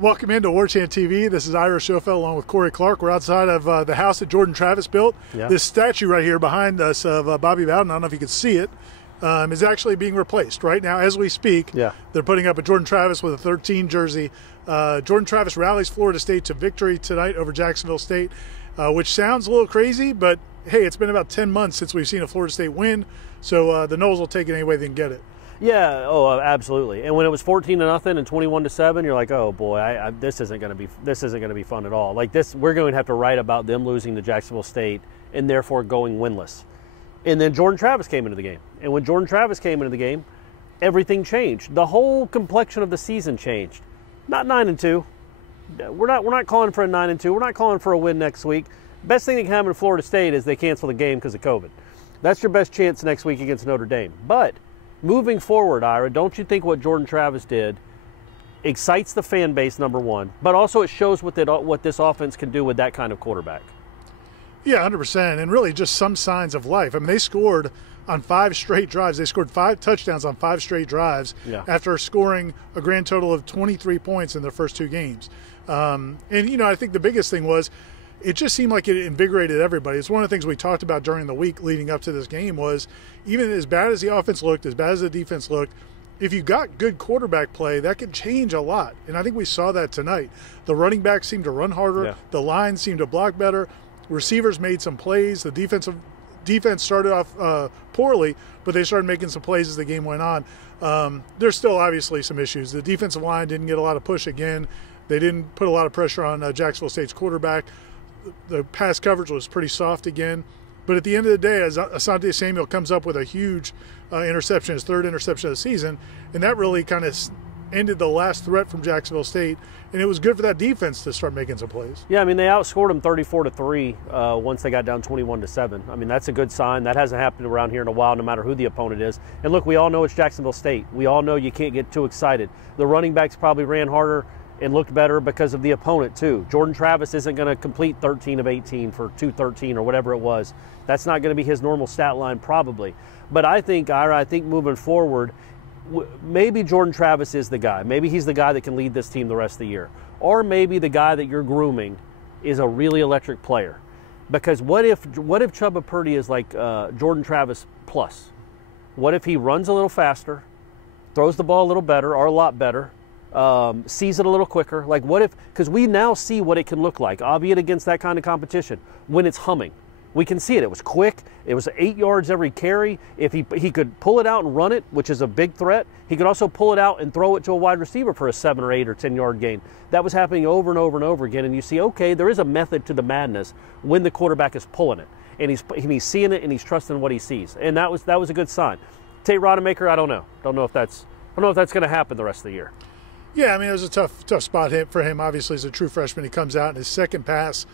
Welcome into Warchant TV. This is Ira Schoffel along with Corey Clark. We're outside of the house that Jordan Travis built. Yeah. This statue right here behind us of Bobby Bowden, I don't know if you can see it, is actually being replaced right now as we speak. Yeah. They're putting up a Jordan Travis with a 13 jersey. Jordan Travis rallies Florida State to victory tonight over Jacksonville State, which sounds a little crazy, but hey, it's been about 10 months since we've seen a Florida State win, so the Noles will take it any way they can get it. Yeah, absolutely. And when it was 14-0 and 21-7, you're like, oh boy, this isn't going to be fun at all. Like this, we're going to have to write about them losing to Jacksonville State and therefore going winless. And then Jordan Travis came into the game, and when Jordan Travis came into the game, everything changed. The whole complexion of the season changed. Not 9-2. We're not calling for a 9-2. We're not calling for a win next week. Best thing that can happen to Florida State is they cancel the game because of COVID. That's your best chance next week against Notre Dame. But moving forward, Ira, don't you think what Jordan Travis did excites the fan base, number one, but also it shows what this offense can do with that kind of quarterback? Yeah, 100%, and really just some signs of life. I mean, they scored on 5 straight drives. They scored 5 touchdowns on 5 straight drives after scoring a grand total of 23 points in their first 2 games. And, you know, I think the biggest thing was it just seemed like it invigorated everybody. It's one of the things we talked about during the week leading up to this game was even as bad as the offense looked, as bad as the defense looked, if you got good quarterback play, that could change a lot. And I think we saw that tonight. The running backs seemed to run harder. Yeah. The line seemed to block better. Receivers made some plays. The defense started off poorly, but they started making some plays as the game went on. There's still obviously some issues. The defensive line didn't get a lot of push again. They didn't put a lot of pressure on Jacksonville State's quarterback. The pass coverage was pretty soft again. But at the end of the day, as Asante Samuel comes up with a huge interception, his 3rd interception of the season, and that really kind of ended the last threat from Jacksonville State, and it was good for that defense to start making some plays. Yeah, I mean, they outscored them 34-3 once they got down 21-7. I mean, that's a good sign. That hasn't happened around here in a while, no matter who the opponent is. And look, we all know it's Jacksonville State. We all know you can't get too excited. The running backs probably ran harder and looked better because of the opponent too. Jordan Travis isn't going to complete 13 of 18 for 213 or whatever it was. That's not going to be his normal stat line probably. But I think, Ira, moving forward, maybe Jordan Travis is the guy. Maybe he's the guy that can lead this team the rest of the year. Or maybe the guy that you're grooming is a really electric player. Because what if Chubba Purdy is like Jordan Travis plus? What if he runs a little faster, throws the ball a little better or a lot better, sees it a little quicker? Like what if, because we now see what it can look like, albeit against that kind of competition, when it's humming. We can see it. It was quick. It was 8 yards every carry. If he could pull it out and run it, which is a big threat, he could also pull it out and throw it to a wide receiver for a 7 or 8 or 10 yard gain. That was happening over and over and over again. And you see, okay, there is a method to the madness when the quarterback is pulling it, and he's seeing it and he's trusting what he sees. And that was a good sign. Tate Rodemaker, I don't know. Don't know if that's going to happen the rest of the year. Yeah, I mean, it was a tough spot for him. Obviously, as a true freshman, he comes out and his second pass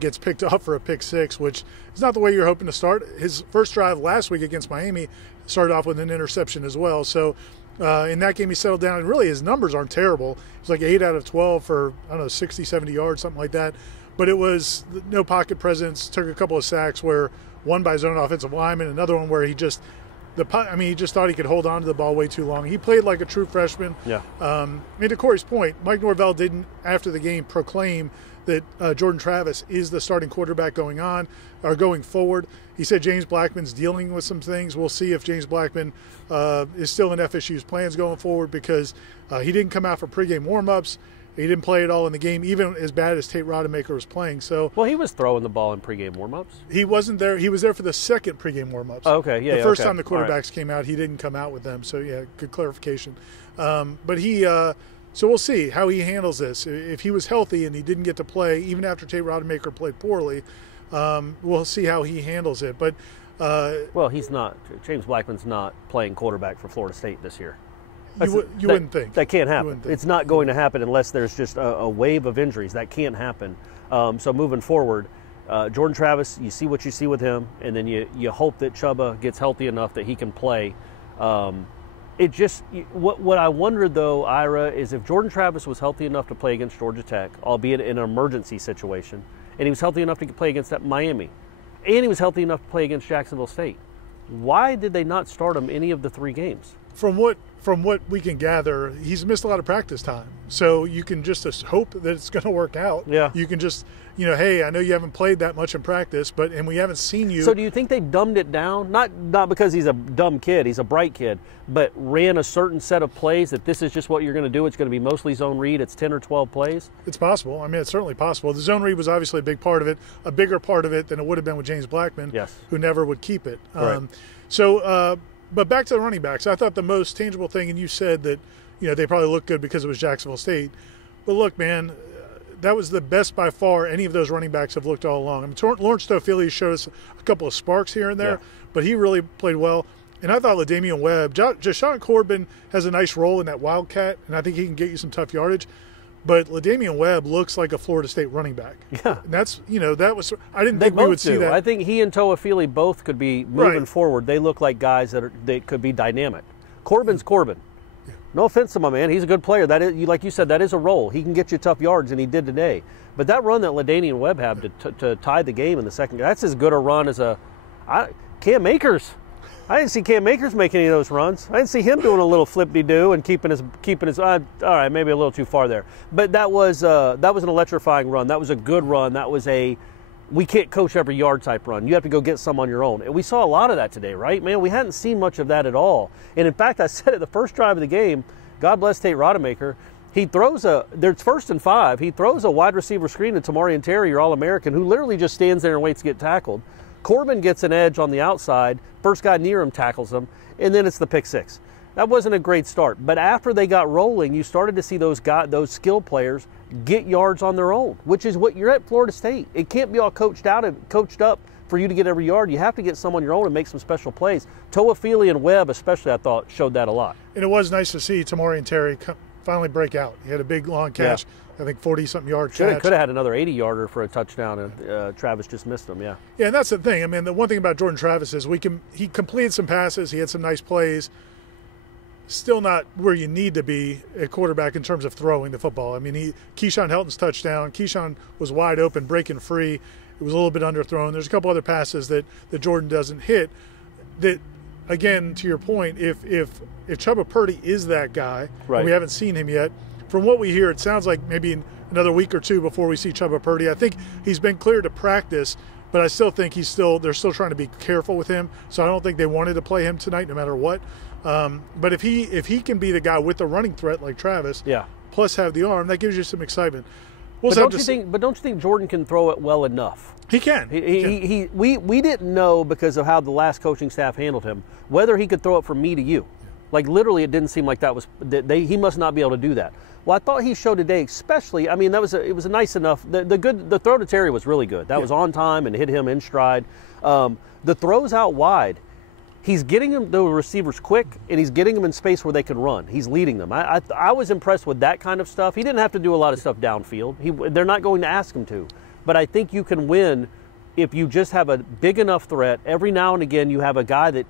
gets picked off for a pick 6, which is not the way you're hoping to start. His first drive last week against Miami started off with an interception as well. So in that game, he settled down, and really his numbers aren't terrible. It's like 8 out of 12 for, I don't know, 60, 70 yards, something like that. But it was no pocket presence, took a couple of sacks, where one by his own offensive lineman, another one where he just – he just thought he could hold on to the ball way too long. He played like a true freshman. Yeah. And to Corey's point, Mike Norvell didn't, after the game, proclaim that Jordan Travis is the starting quarterback going forward. He said James Blackman's dealing with some things. We'll see if James Blackman is still in FSU's plans going forward, because he didn't come out for pregame warm-ups. He didn't play at all in the game, even as bad as Tate Rodemaker was playing. So, well, he was throwing the ball in pregame warm-ups. He wasn't there. He was there for the second pregame warm-ups. Oh, okay, yeah. The first time the quarterbacks came out, he didn't come out with them. So, yeah, good clarification. But so we'll see how he handles this. If he was healthy and he didn't get to play, even after Tate Rodemaker played poorly, we'll see how he handles it. But well, he's not. James Blackman's not playing quarterback for Florida State this year. You wouldn't think. That can't happen. It's not going to happen unless there's just a wave of injuries. That can't happen. So moving forward, Jordan Travis, you see what you see with him, and then you hope that Chubba gets healthy enough that he can play. What I wondered, though, Ira, is if Jordan Travis was healthy enough to play against Georgia Tech, albeit in an emergency situation, and he was healthy enough to play against Miami, and he was healthy enough to play against Jacksonville State, why did they not start him any of the 3 games? From what from what we can gather, he's missed a lot of practice time. So you can just hope that it's going to work out. Yeah. You can just, hey, I know you haven't played that much in practice, and we haven't seen you. So do you think they dumbed it down? Not because he's a dumb kid, he's a bright kid, but ran a certain set of plays that this is just what you're going to do. It's going to be mostly zone read. It's 10 or 12 plays. It's possible. I mean, it's certainly possible. The zone read was obviously a big part of it, a bigger part of it than it would have been with James Blackman, yes, who never would keep it. Right. But back to the running backs, I thought the most tangible thing, and you said that, they probably looked good because it was Jacksonville State. But look, man, that was the best by far any of those running backs have looked all along. I mean, Lawrence Stofili showed us a couple of sparks here and there, but he really played well. And I thought LaDamian Webb, Jashawn Corbin has a nice role in that Wildcat, and I think he can get you some tough yardage. But LaDamian Webb looks like a Florida State running back. Yeah. And that's, that was, I didn't think we would see that. I think he and Toafili both could be moving forward. They look like guys they could be dynamic. Corbin's Corbin. Yeah. No offense to my man. He's a good player. That is, like you said, that is a role. He can get you tough yards, and he did today. But that run that LaDamian Webb had to tie the game in the second, that's as good a run as Cam Akers. I didn't see Cam Akers make any of those runs. I didn't see him doing a little flip-de-doo and keeping his all right, maybe a little too far there. But that was an electrifying run. That was a good run. That was we can't coach every yard type run. You have to go get some on your own. And we saw a lot of that today, right? Man, we hadn't seen much of that at all. And in fact, I said it the first drive of the game, God bless Tate Rodemaker, he throws there's 1st and 5. He throws a wide receiver screen to Tamarian Terry, your All-American, who literally just stands there and waits to get tackled. Corbin gets an edge on the outside. First guy near him tackles him, and then it's the pick six. That wasn't a great start. But after they got rolling, you started to see those skill players get yards on their own, which is what you're at Florida State. It can't be all coached up for you to get every yard. You have to get some on your own and make some special plays. Toafili and Webb especially, I thought, showed that a lot. And it was nice to see Tamarian Terry finally break out. He had a big, long catch. Yeah. I think 40-something yard catch. Could have had another 80-yarder for a touchdown, and Travis just missed him, yeah. Yeah, and that's the thing. I mean, the one thing about Jordan Travis is he completed some passes. He had some nice plays. Still not where you need to be at quarterback in terms of throwing the football. I mean, Keyshawn Helton's touchdown. Keyshawn was wide open, breaking free. It was a little bit underthrown. There's a couple other passes that Jordan doesn't hit. That, again, to your point, if Chubba Purdy is that guy, right, and we haven't seen him yet, from what we hear, it sounds like maybe in another week or two before we see Chubba Purdy. I think he's been cleared to practice, but I still think they're still trying to be careful with him. So I don't think they wanted to play him tonight, no matter what. But if he can be the guy with the running threat like Travis, plus have the arm, that gives you some excitement. But don't you think Jordan can throw it well enough? He can. We didn't know because of how the last coaching staff handled him whether he could throw it from me to you. Like literally, it didn't seem like he must not be able to do that. Well, I thought he showed today, especially. I mean, it was a nice enough. The throw to Terry was really good. That was on time and hit him in stride. The throws out wide, he's getting them the receivers quick, and he's getting them in space where they can run. He's leading them. I was impressed with that kind of stuff. He didn't have to do a lot of stuff downfield. They're not going to ask him to. But I think you can win if you just have a big enough threat. Every now and again, you have a guy that,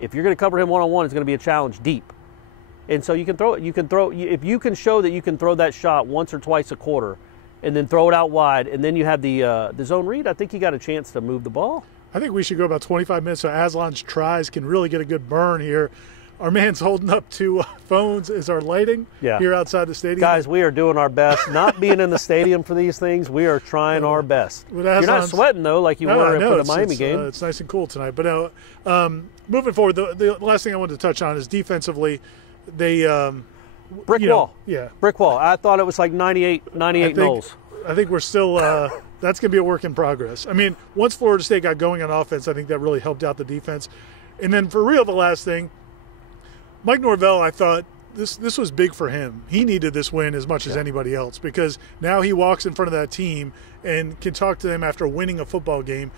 if you're going to cover him one-on-one, it's going to be a challenge deep. And so you can throw it. If you can show that you can throw that shot once or twice a quarter, and then throw it out wide, and then you have the zone read, I think you got a chance to move the ball. I think we should go about 25 minutes so Aslan's tries can really get a good burn here. Our man's holding up 2 phones as our lighting here outside the stadium. Guys, we are doing our best. Not being in the stadium for these things, we are trying our best. You're not sweating, though, like you were for the Miami game. It's nice and cool tonight. But moving forward, the last thing I wanted to touch on is defensively, they brick wall. Yeah. Brick wall. I thought it was like 98 Noles. I think we're still that's going to be a work in progress. I mean, once Florida State got going on offense, I think that really helped out the defense. And then for real, the last thing, Mike Norvell, I thought this was big for him. He needed this win as much as anybody else, because now he walks in front of that team and can talk to them after winning a football game.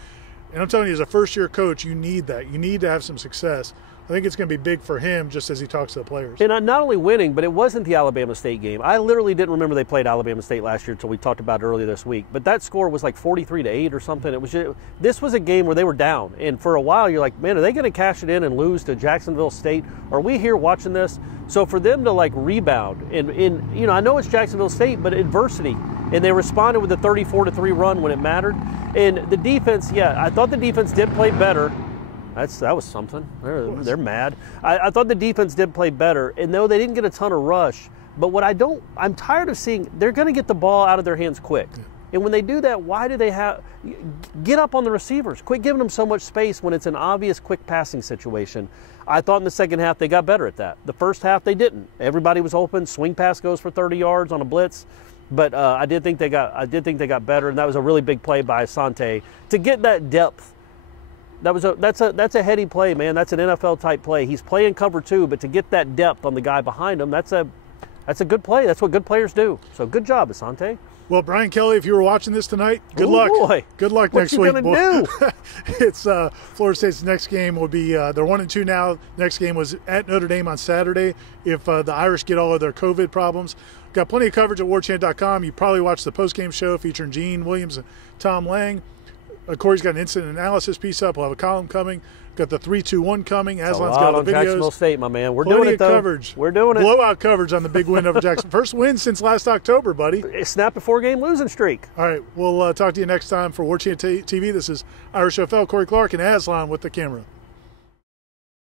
And I'm telling you, as a first-year coach, you need that. You need to have some success. I think it's going to be big for him just as he talks to the players. And not only winning, but it wasn't the Alabama State game. I literally didn't remember they played Alabama State last year until we talked about it earlier this week. But that score was like 43-8 or something. This was a game where they were down. And for a while, you're like, man, are they going to cash it in and lose to Jacksonville State? Are we here watching this? So for them to like rebound, and I know it's Jacksonville State, but adversity. And they responded with a 34-3 run when it mattered. And the defense, I thought the defense did play better. That was something. They're mad. I thought the defense did play better, and though they didn't get a ton of rush, but I'm tired of seeing they're going to get the ball out of their hands quick. Yeah. And when they do that, why do they get up on the receivers? Quit giving them so much space when it's an obvious quick passing situation. I thought in the second half they got better at that. The first half they didn't. Everybody was open. Swing pass goes for 30 yards on a blitz. But I did think they got better, and that was a really big play by Asante to get that depth. That's a heady play, man. That's an NFL type play. He's playing cover 2, but to get that depth on the guy behind him, that's a good play. That's what good players do. So good job, Asante. Well, Brian Kelly, if you were watching this tonight, good luck. Boy. Good luck next week. What you gonna do? It's Florida State's next game will be they're 1-2 now. Next game was at Notre Dame on Saturday. If the Irish get all of their COVID problems, got plenty of coverage at warchant.com. You probably watched the postgame show featuring Gene Williams and Tom Lang. Corey's got an incident analysis piece up. We'll have a column coming. Got the 3-2-1 coming. Aslan's got all the videos. Jacksonville State, my man. We're doing it, though. Coverage. We're doing it. Blowout coverage on the big win over Jackson. First win since last October, buddy. Snapped a 4-game losing streak. All right. We'll talk to you next time for Warchant TV. This is Irish FL, Corey Clark, and Aslan with the camera.